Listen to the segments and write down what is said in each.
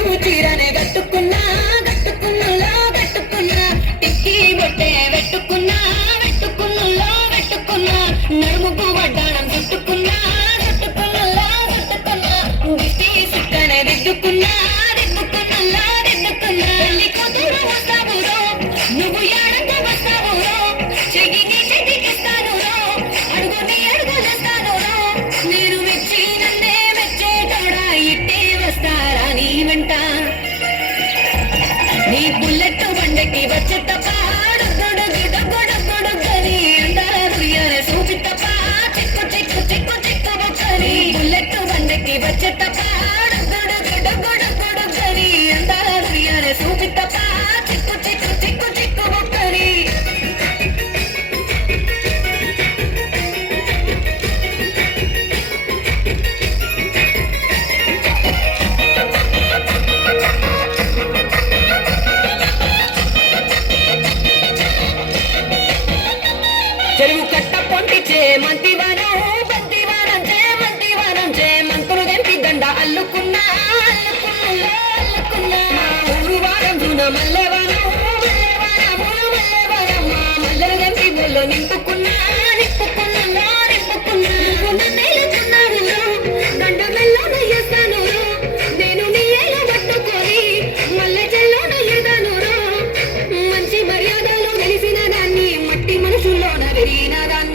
నువ్వు చీరనే కట్టుకున్నా. నీ వెంట. నీ బుల్లెట్ వండకి వచ్చే తప్ప Katerina Dan.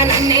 and